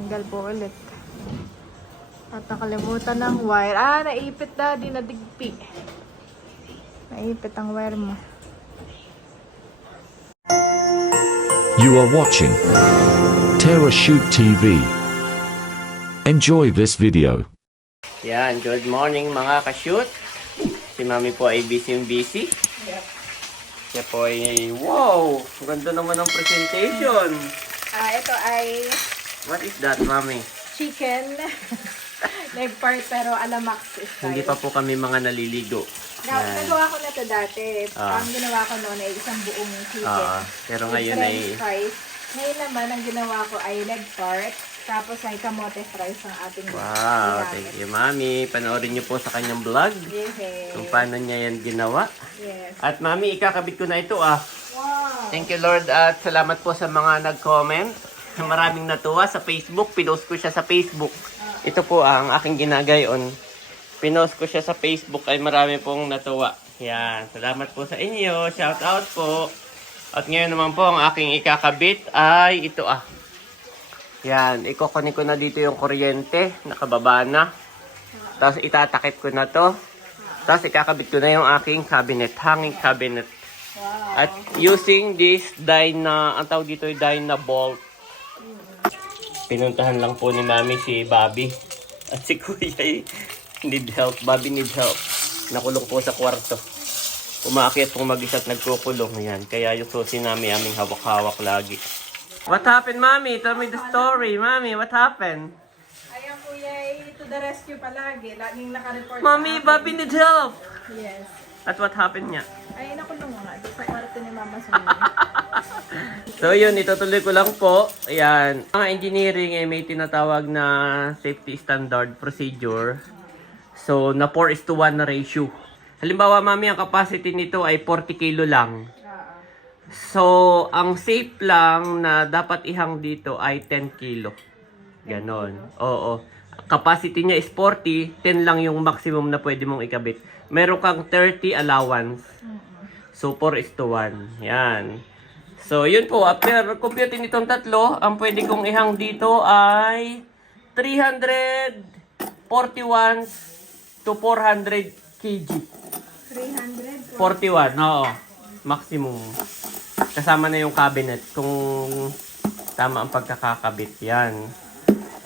Tanggal po ulit. At nakalimutan ng wire. Ah, naipit daddy, nadigpi. Naipit ang wire mo. You are watching Terra Shoot TV. Enjoy this video. Yan, good morning mga ka-shoot. Si Mami po ay busy. Yep. Siya po ay, wow! Ganda naman ng presentation. Ito ay What is that, Mami? chicken. Leg part pero alamax style. Hindi pa po kami mga naliligo. Nagawa ko na to dati. Ang ginawa ko noon ay isang buong chicken. Pero With ngayon French ay... fries. Ngayon naman, ang ginawa ko ay leg part. Tapos ay kamote fries ang ating Wow, ginamit. thank you, Mami. Panoorin niyo po sa kanyang vlog Yes. kung paano niya yan ginawa. Yes. At Mami, ikakabit ko na ito Wow. Thank you, Lord, at salamat po sa mga nag-comment. Maraming natuwa sa Facebook. Pinost ko siya sa Facebook. Ito po ang aking ginagayon. Pinost ko siya sa Facebook ay marami pong natuwa. Yan. Salamat po sa inyo. Shout out po. At ngayon naman po ang aking ikakabit ay ito Yan. Ikokonin ko na dito yung kuryente. Nakababa na. Tapos itatakip ko na to. Tapos ikakabit ko na yung aking cabinet. Hanging cabinet. Wow. At using this ang tawag dito ay Dynabolt. Pinuntahan lang po ni Mami si Bobby. At si Kuya ay need help. Bobby need help. Nakulong po sa kwarto. Umaakyat pong mag-isa at nagkukulong. Yan. Kaya yung susi namin aming hawak-hawak lagi. What happened, Mami? Tell me the story. Mami, what happened? Ayan kuya ay to the rescue palagi. Laging naka-report Mami, sa akin. Bobby need help! Yes. At what happened niya? Ay, nakulong nga. Doon sa kwarto ni Mama Sonia. So yun, itutuloy ko lang po. Ayan. Mga engineering ay may tinatawag na safety standard procedure. So, na 4:1 na ratio. Halimbawa, Mami, ang capacity nito ay 40 kilo lang. So, ang safe lang na dapat ihang dito ay 10 kilo. Ganon. Oo. Capacity niya is 40, 10 lang yung maximum na pwede mong ikabit. Meron kang 30 allowance. So, 4:1. Yan. So, yun po. After computing itong tatlo, ang pwede kong ihang dito ay 341 to 400 kg. 300. 41, oo. Maximum. Kasama na yung cabinet kung tama ang pagkakakabit. Yan.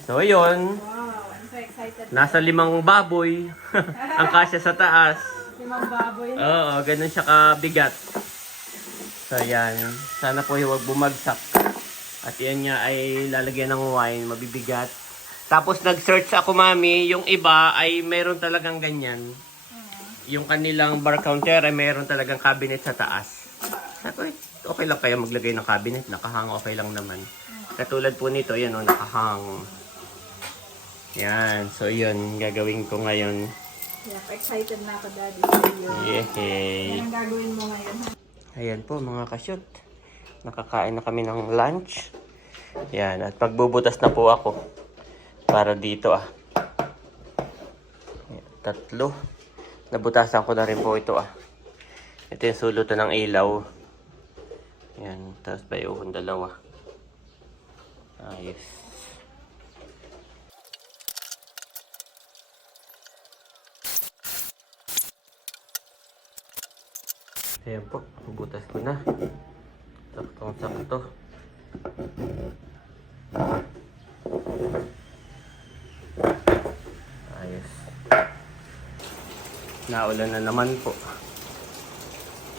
So, yun. Wow, I'm so excited. Nasa 5 baboy ang kasya sa taas. 5 baboy. Oo, ganun siya kabigat. So, yan. Sana po huwag bumagsak. At yan niya ay lalagyan ng wine, mabibigat. Tapos nag-search ako, Mami. Yung iba ay meron talagang ganyan. Yung kanilang bar counter ay meron talagang cabinet sa taas. Sabi ko, okay lang kaya maglagay ng cabinet. Nakahang, okay lang naman. Katulad po nito, yan o, nakahang. Yan. So, yun. Gagawin ko ngayon. Yep, excited na ako, Daddy. Sa iyo. Yehey. Yan ang gagawin mo ngayon, ha? Ayan po mga ka-shoot. Nakakain na kami ng lunch. Yan. At pagbubutas na po ako. Para dito Ayan, 3. Nabutasan ko na rin po ito Ito yung sulutan ng ilaw. Yan. Tapos bayuhon 2. Ayos. Ayan po, butas ko na. Saktong-sakto. Ayos. Naulan na naman po.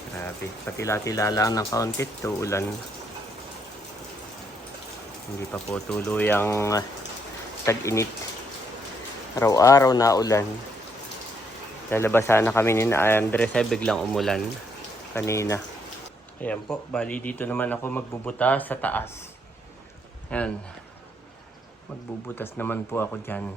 Grabe, patila-tila lang ng kaunti, ulan. Hindi pa po tuluyang tag-init. Araw-araw na ulan. Lalabas sana kami ni Andres ay biglang umulan kanina. Ayan po, bali dito naman ako magbubutas sa taas. Ayan. Magbubutas naman po ako dyan.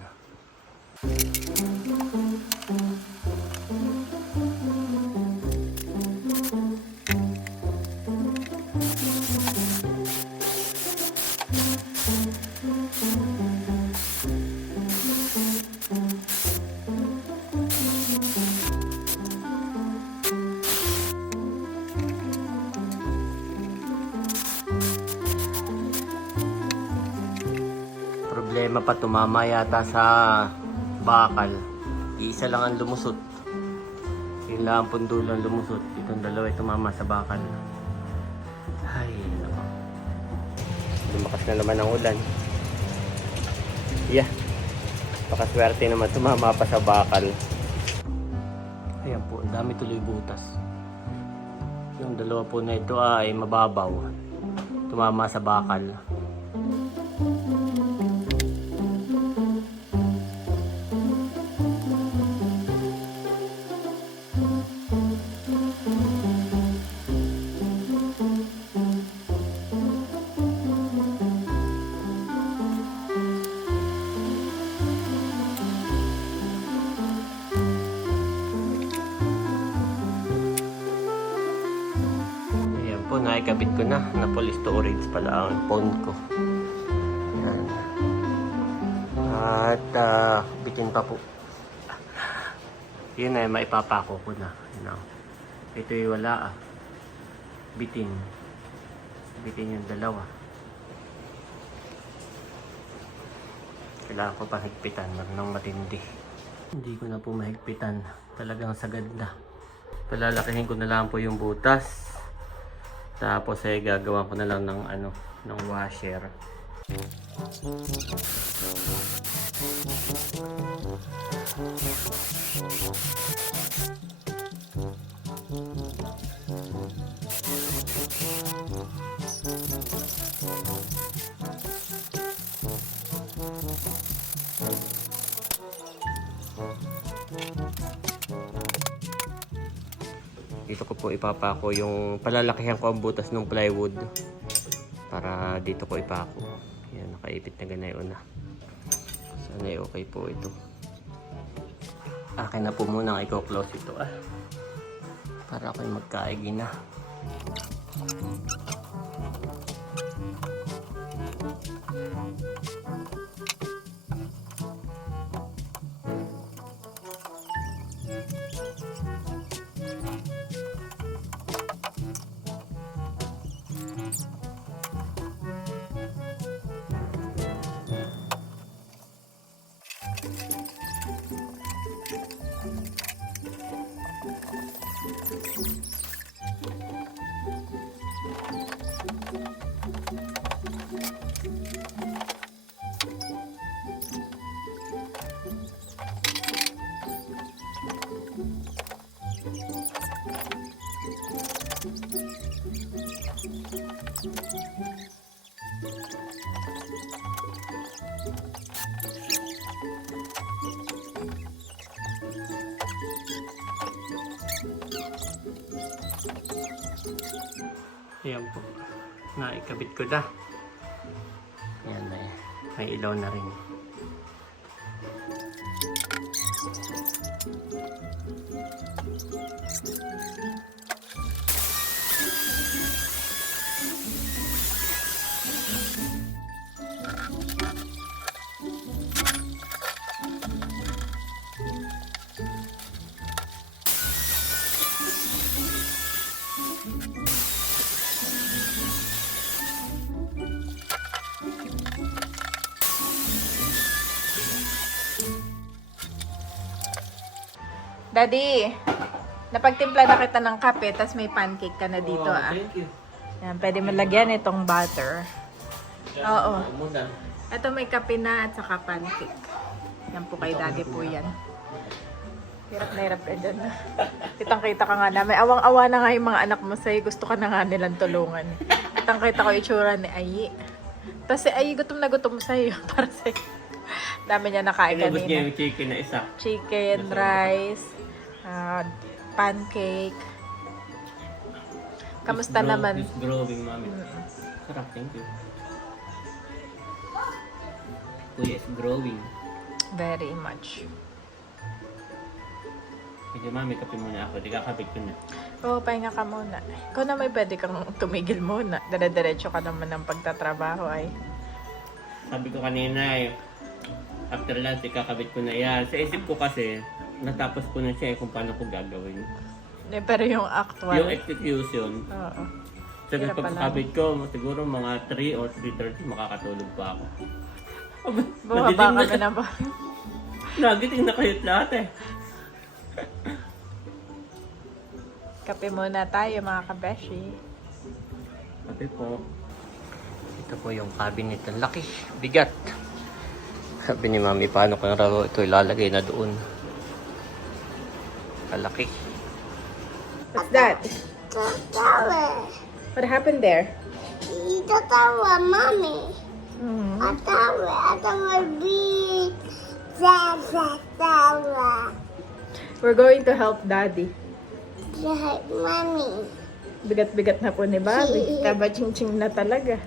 problema pa, tumama yata sa bakal. Isa lang ang lumusot. Yun lang ang pundulo ang lumusot. Itong dalawa ay tumama sa bakal. Ay, naku. Lumakas na naman ang ulan. Yeah. Baka swerte naman tumama pa sa bakal. Ayan po, ang dami tuloy butas. Yung dalawa po na ito ay mababaw. Tumama sa bakal. Ayan po, naikabit ko na. Napoli storage pala ang phone ko. Ayan. At bitin pa po. Yun ay maipapako ko na. You know. Ito ay wala bitin. Bitin yung dalawa. Kailangan ko pa higpitan ng matindi. Hindi ko na po mahigpitan. Talagang sagad na. Palalakihin ko na lang po yung butas. Tapos ay gagawa ko na lang ng ng washer. Dito ko po ipapako yung palalakihan ko ang butas ng plywood para dito ko ipako. Yan, nakaipit na ganayon na. Sana ay okay po ito. Akin na po muna i-close ito para ako'y magkaigi na. Ayan po. Naikabit ko na. Ayan na eh. May ilaw na rin. Daddy, napagtimpla na kita ng kape, tas may pancake ka na dito Thank you. Yan, pwede mo lagyan itong butter. Oo. Muna. Ito may kape na at saka pancake. Yan po kay Daddy po yan. Hirap na hirap ka dyan. Kitang-kita ka nga na. May awang-awa na nga yung mga anak mo sa'yo. Gusto ka na nga nilang tulungan. Kitang-kita ko itsura ni Ayi. Tapos si Ayi gutom na gutom sa'yo. Para sa'yo. Dami niya nakain Inubos niya kanina. yung chicken na isa. Chicken, rice, pancake. Kamusta naman? It's growing, mami. Sarap, thank you. Kuya is growing. Very much. Hindi, mami, kape muna ako. Di kakapit ko na. Oo, pahinga ka muna. Ikaw na may pwede kang tumigil muna. Dire-diretso ka naman ng pagtatrabaho ay. Sabi ko kanina after lunch, ikakabit ko na yan. Sa isip ko kasi, natapos ko na siya kung paano ko gagawin. Pero yung actual. Yung execution, Oo. sabi Hirap pala. pagkakabit ko, siguro mga 3 or 3:30 makakatulog pa ako. Bumaba kami na ba? Nagiting na kayo lahat eh. Kape muna tayo mga kabeshi. Sabi po. Ito po yung cabinet. Ang laki. Bigat. Sabi ni Mami, paano ko na raw ito ilalagay na doon? Kalaki. What's that? Tatawa. What happened there? Tatawa, Mommy. Hmm. Atawa, big. Tatawa. We're going to help Daddy. Mommy. Bigat-bigat na po ni Bobby. Kaba-ching-ching na talaga.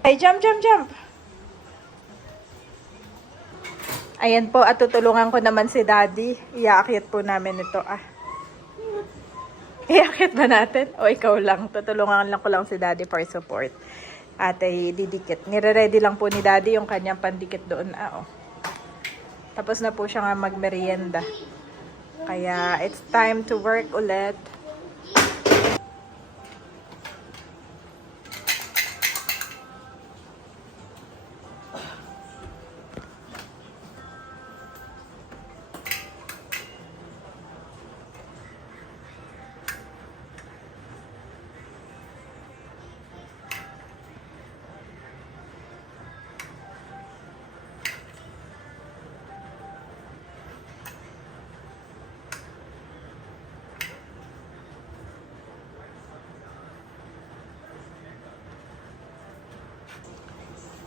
Ay, jump, jump, jump! Ayan po, at tutulungan ko naman si Daddy. Iaakyat po namin ito, Iaakyat ba natin? O ikaw lang? Tutulungan lang ko lang si Daddy for support. At ay didikit. Nire-ready lang po ni Daddy yung kanyang pandikit doon, Tapos na po siya nga magmerienda. Kaya, it's time to work ulit.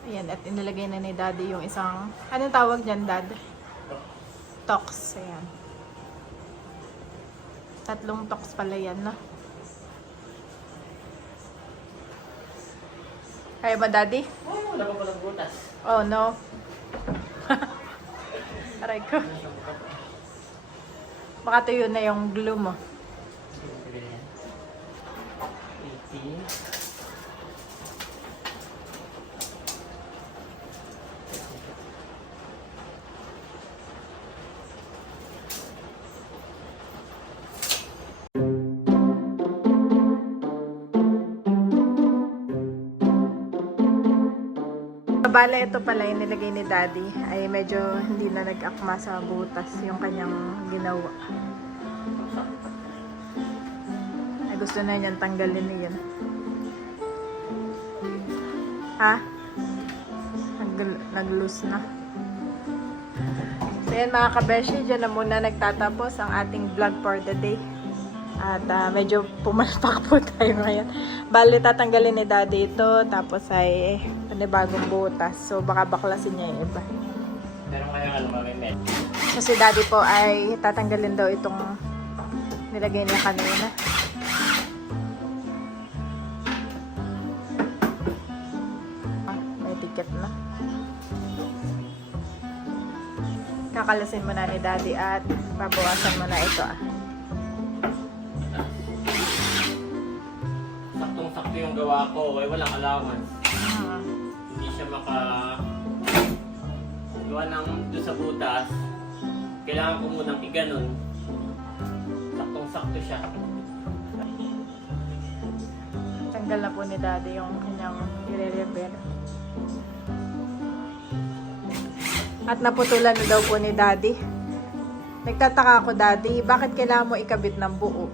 Ayan, at inilagay na ni Daddy yung isang, anong tawag dyan, Dad? Tox, ayan. 3 tox pala yan, no? Kaya ba, Daddy? Oh, wala pa palang butas. Oh, no. Aray ko. Baka tuyo na yung glue mo. 18. Bale, ito pala yung nilagay ni Daddy ay medyo hindi na nag-akma sa butas yung kanyang ginawa. Ay, gusto na niyan tanggalin niyan. Ha? Nag-loose na. So yan mga kabeshi, dyan na muna nagtatapos ang ating vlog for the day. At medyo pumalpak po tayo ngayon. Bale, tatanggalin ni Daddy ito, tapos ay panibagong butas. So, baka baklasin niya yung iba. Pero ngayon, mamimit. So, si Daddy po ay tatanggalin daw itong nilagay niya kanina. May ticket na. Kakalasin mo na ni Daddy at babawasan mo na ito, Saktong-sakto yung gawa ko. Ay, walang allowance. Hindi siya gawa ng doon sa butas. Kailangan ko munang iganon. Saktong-sakto siya. Tanggal na po ni Daddy yung kanyang nire-repair. At naputulan na daw po ni Daddy. Nagtataka ako, Daddy, bakit kailangan mo ikabit ng buo?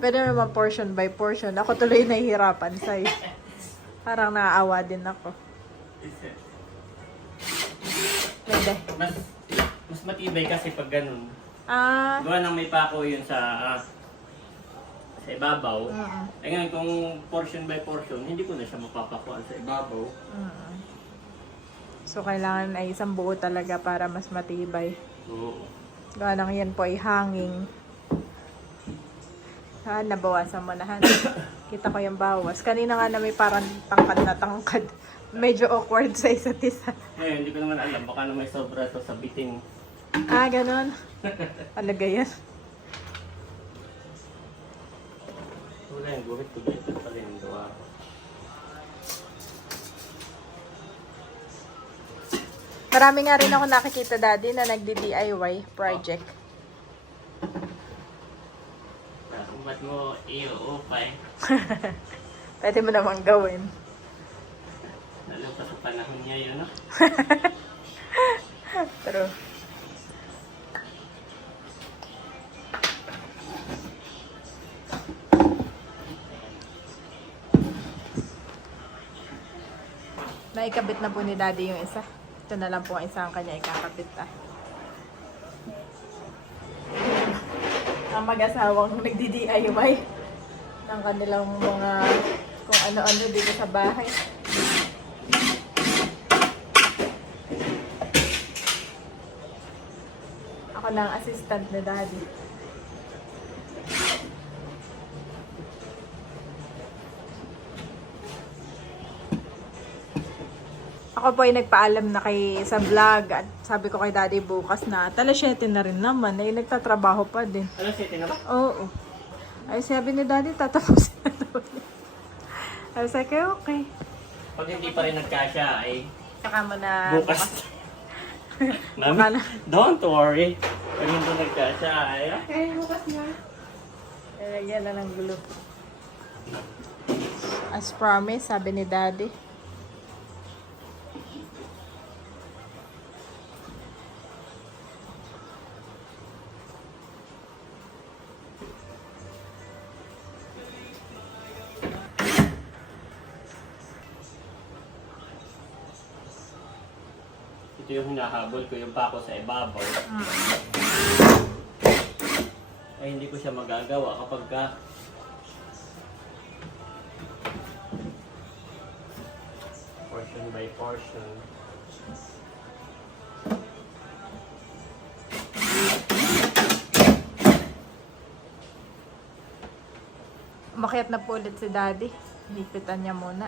Pwede naman portion by portion. Ako tuloy nahihirapan sa'yo. Parang naaawa din ako. Pwede. Mas matibay kasi pag ganun. Ah. Gawa nang may pako yun sa ibabaw. Ay ngayon kung portion by portion, hindi ko na siya mapapakuan sa ibabaw. So, kailangan ay isang buo talaga para mas matibay. Oo. Gawa nang yan po ay hanging. Nabawasan mo na, Kita ko yung bawas. Kanina nga na may parang tangkad na tangkad. Medyo awkward sa isa't isa. Ngayon, hindi ko naman alam. Baka na may sobra to sa bitin. Ganon. Talaga yan. Wala yung guhit ko dito pala yung gawa. Marami nga rin ako nakikita, Daddy, na nagdi-DIY project. Ba't mo i-upay? Pwede mo namang gawin. Lalo pa sa panahon niya yun, no? Pero, naikabit na po ni Daddy yung isa. Ito na lang po ang isa ang kanya ikakabit Ang mag-asawang nagdi-DIY ng kanilang mga kung ano-ano dito sa bahay. Ako lang assistant ni Daddy. Ako po ay nagpaalam na kay sa vlog at sabi ko kay Daddy bukas na alas 7 na rin naman ay nagtatrabaho pa din. Alas 7 na ba? Oo. Ay sabi ni Daddy tatapusin na daw niya. I was like, okay. Pag hindi pa rin nagkasya ay Saka mo na bukas. Baka Mami, na. don't worry. Pag hindi nagkasya ay Okay, bukas na. Lagyan na ng gulo. As promised, sabi ni Daddy. ito yung hinahabol ko, yung pako sa ibabaw. Ay hindi ko siya magagawa kapag ka portion by portion. Umakyat na po ulit si Daddy. Hipitan niya muna.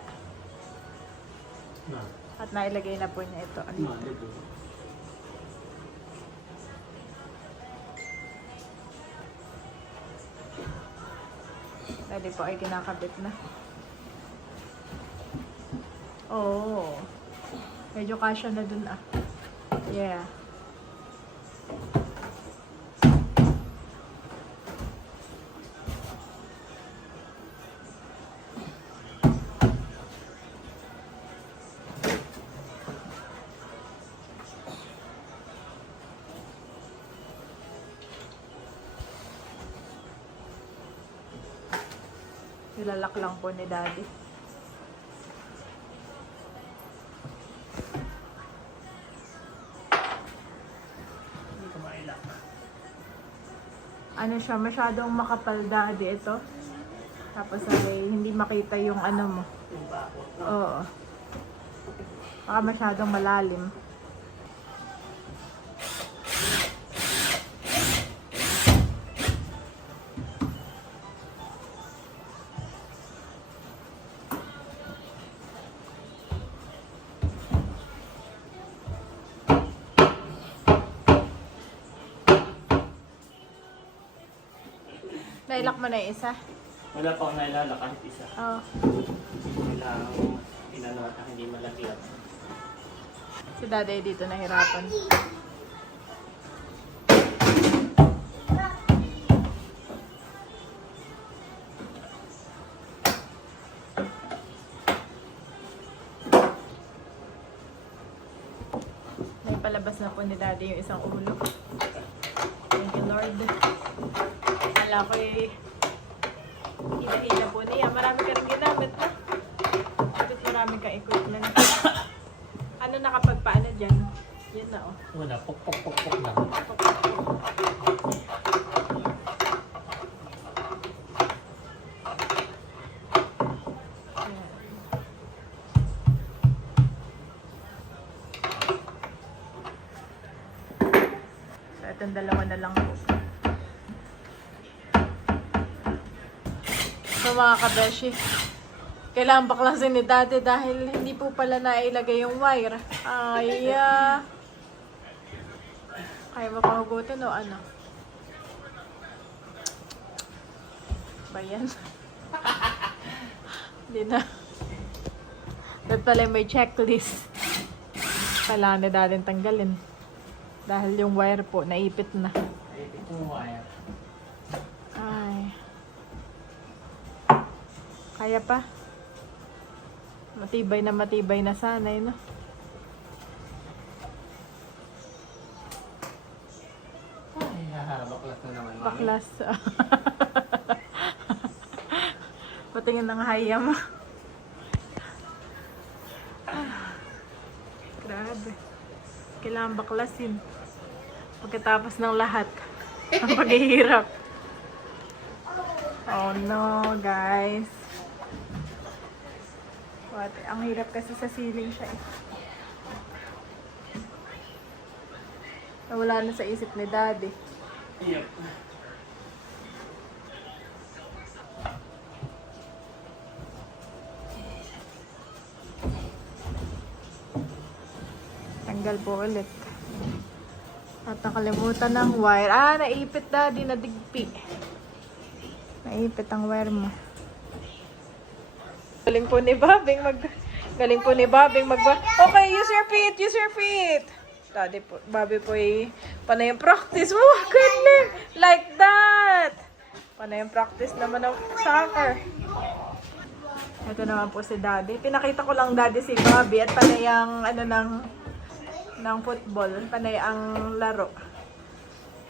Na. At nailagay na po niya ito. Na, dito. Daddy po ay kinakabit na. Oo. Medyo kasya na dun ah. Yeah. Nilalak lang po ni Daddy. Hindi ko mailak. Ano siya, masyadong makapal Daddy ito. Tapos ay hindi makita yung ano mo. Yung pako. Oo. Baka masyadong malalim. Nailak mo na yung isa? Wala pa akong nailala kahit isa. Oo. Kailangan inano at hindi malaglag. Si Daddy dito nahirapan. May palabas na po ni Daddy yung isang ulo. Thank you Lord. Akala ko eh, hila-hila po niya. Marami ka rin ginamit na. Bakit marami kang equipment? Ano nakapagpaano dyan? Yun na oh. Wala, pok lang. Ayan. So, itong dalawa na lang po. So mga kabeshi, kailangan baklasin ni Daddy dahil hindi po pala nailagay yung wire. Ay, kaya mo pang hugutin o ano? Ba yan? Hindi na. Dapat pala may checklist. Kailangan ni Daddy tanggalin. Dahil yung wire po, naipit na. Ay, ito yung wire. Ay. Kaya pa? Matibay na sanay, no? Ay, baklas na naman, mami. Baklas. Patingin ng hayam. Grabe. Kailangan baklasin. Pagkatapos ng lahat. Ang paghihirap. Oh no, guys. What? Ang hirap kasi sa ceiling siya eh. Nawala na sa isip ni Daddy. Yep. Tanggal po ulit. At nakalimutan ng wire. Ah, naipit, Daddy, nadigpi. Naipit ang wire mo. Galing po ni Babing Okay, use your feet. Daddy po, Bobby po panay yung practice. Oh, goodness! Like that! Panay yung practice naman ng soccer. Ito naman po si Daddy. Pinakita ko lang, Daddy, si Bobby at panay ang ng football. Panay ang laro.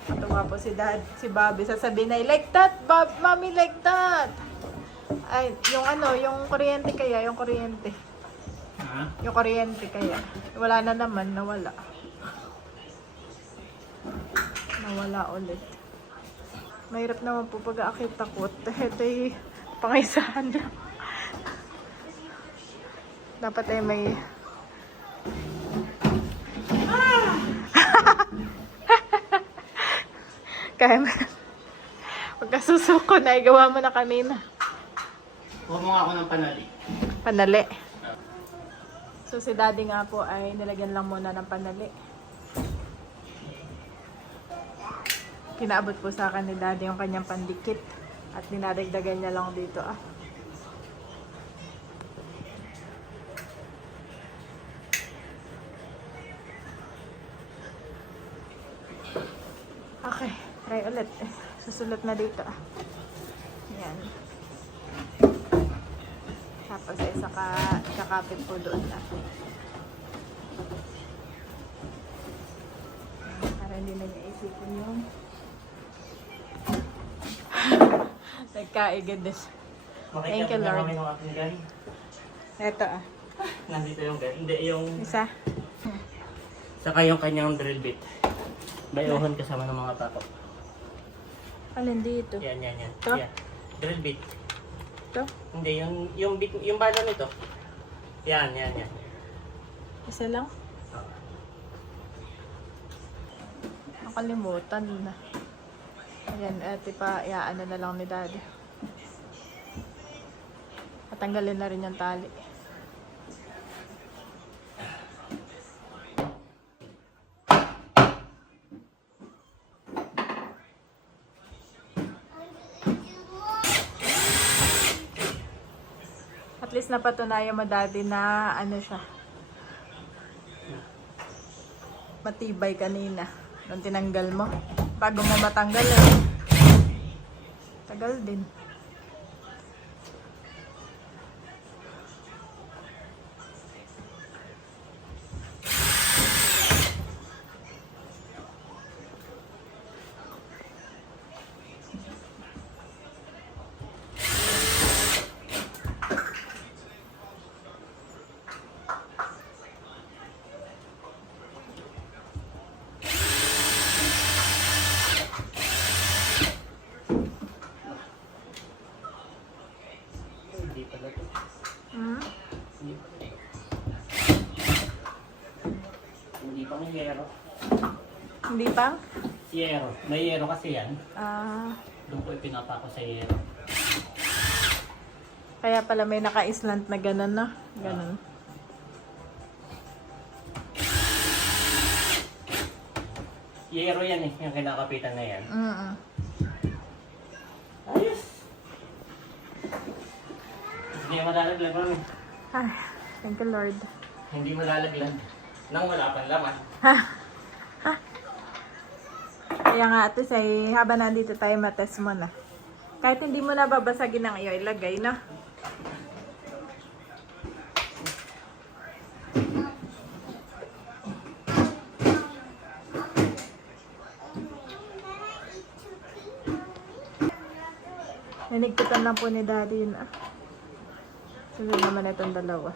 Matuwa po si Bobby. Sasabihin na, like that, Mommy, like that. Ay, yung kuryente kaya, yung kuryente. Ha? Yung kuryente kaya. Wala na naman, nawala. Nawala ulit. Mahirap naman po pag-aakit takot. Ito ay pangaisahan lang. Dapat ay may... Kaya mo. Pagkasusuko na, igawa mo na kanina. Huwag mo nga ako ng panali. Panali. So si Daddy nga po ay nilagyan lang muna ng panali. Kinaabot po sa akin ni Daddy yung kanyang pandikit. At dinadagdagan niya lang dito ah. Okay, try ulit. Susulat na dito ah. Yan. Tapos ay kakapit po doon na. Para hindi na niya isipin yung nagkaigad din. Thank you, Lord. Makikita ng aking gun. Eto ah. Nandito yung gun. Hindi, yung... Isa. Saka yung kanyang drill bit. Bayuhan kasama ng mga tako. Alin dito? Yan. Ito? Yan. Drill bit. Ito? Hindi, yung bit, yung bala nito. Yan. Isa lang? Nakalimutan na. Ayan, iaano na lang ni Daddy. Patanggalin na rin yung tali. At least napatunayan mo, Daddy, na ano siya. Matibay kanina. Nung tinanggal mo. Bago mo matanggal tagal din. Hindi pala ito. Hindi pa may yero. Hindi pa? Yero. May yero kasi yan. Doon ko ipinapako sa yero. Kaya pala may naka-islant na gano'n, no? Gano'n. Yero yan eh. Yung kinakapitan na yan. Ayos! Hindi malalaglag, mami. Ay, thank you, Lord. Hindi malalaglag. Nang wala pang laman. Kaya nga, ate, habang nandito tayo, matest mo na. Kahit hindi mo na babasagin ang iyo, ilagay, no? Hinigpitan lang po ni Daddy yun ah. Sunod naman itong dalawa.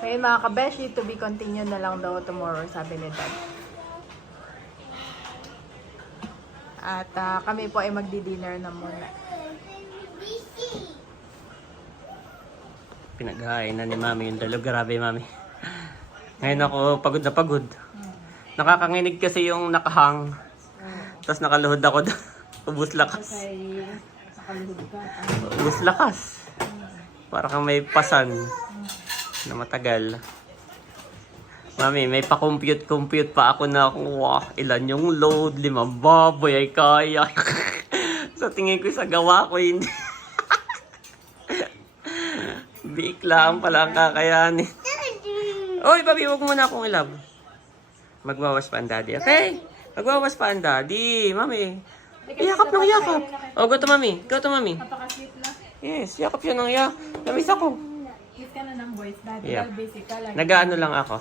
So yun mga kabeshi, to be continued na lang daw tomorrow, sabi ni Dad. At kami po ay magdi-dinner na muna. Pinaghain na ni Mami yung dalawa. Grabe, Mami. Ngayon ako pagod na pagod. Nakakanginig kasi yung nakahang. Tapos nakaluhod ako doon. Ubus lakas. Ubus lakas. Para kang may pasan na matagal. Mami, may pa-compute pa ako na wow, ilan yung load, 5 baboy ay kaya. Sa tingin ko sa gawa ko hindi. Biik lang pala ang kakayanin. Oy, babi, huwag muna akong ilab. Magwawas pa ang daddy, okay? Magwawas pa ang daddy, Mami. Yakap ng yakap. Oh, go to Mami. Go to Mami. Napaka-sweet na. Yes, yakap siya ng yakap. Namiss ako. Kiss ka na ng boys, Daddy. Yep. Well, basic ka lang. Nag-ano lang ako.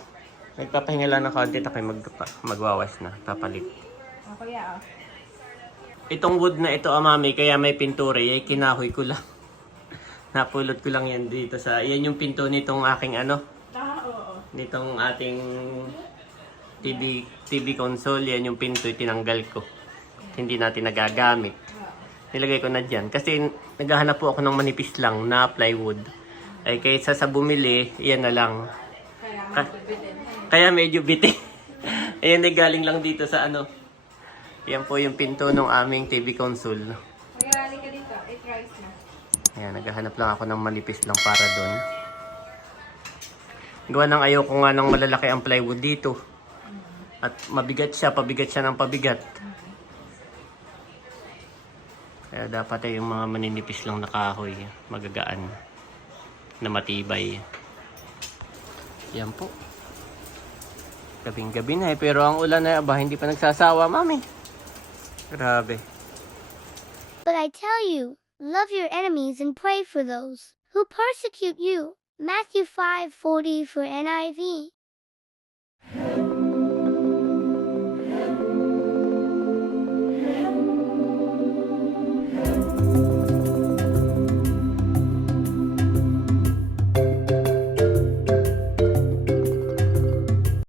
Nagpapahinga lang ng konti, ako'y magwawas na. Papalit. O, kuya, ah. Itong wood na ito, Mami, kaya may pintura, ay kinahoy ko lang. Napulot ko lang yan dito sa, yan yung pinto nitong aking ano, Oo. nitong ating TV console, yan yung pinto, tinanggal ko. Hindi natin nagagamit. Nilagay ko na dyan. Kasi naghahanap po ako ng manipis lang na plywood. Ay kaysa sa bumili, yan na lang. Kaya medyo bitin. Ayan, ay galing lang dito sa ano. Yan po yung pinto ng aming TV console. Mag-rally ka dito. 8 rice na. Ayan, naghahanap lang ako ng manipis lang para doon. Gawa ng ayaw ko nga ng malalaki ang plywood dito. At mabigat siya, pabigat siya ng pabigat. Kaya dapat ay yung mga maninipis lang na kahoy, magagaan, na matibay. Yan po. Gabing-gabi na eh, pero ang ulan na aba, hindi pa nagsasawa, Mami. Grabe. But I tell you, love your enemies and pray for those who persecute you. Matthew 5:40 for NIV.